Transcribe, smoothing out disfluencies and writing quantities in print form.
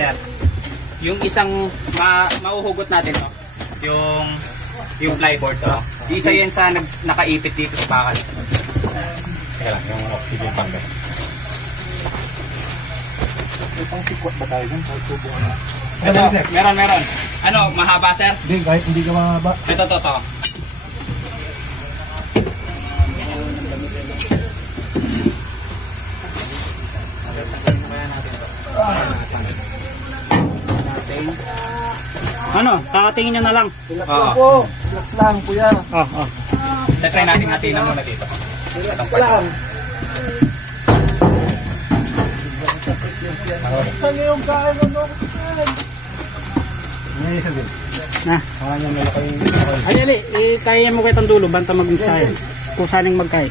sir. Yung isang mauhugot natin to. Yung flyboard to. Isa yan sa nakaipit dito sa bakal. Teka lang, yung oxygen tank. May pang sikwat ba tayo dyan? Kahit tubo na. Ito, meron. Ano, mahaba sir? Hindi, kahit hindi ka mahaba. Ito, to. Ano, kakatingin nyo na lang. Relax Oo. lang po. Relax lang, kuya. Oh. Try natin hatinan muna dito. Relax ka lang. Saan niyo yung kain ano? Na. Ay, itayin mo kayo dulo, banta mag-insaya. Kung saning magkay.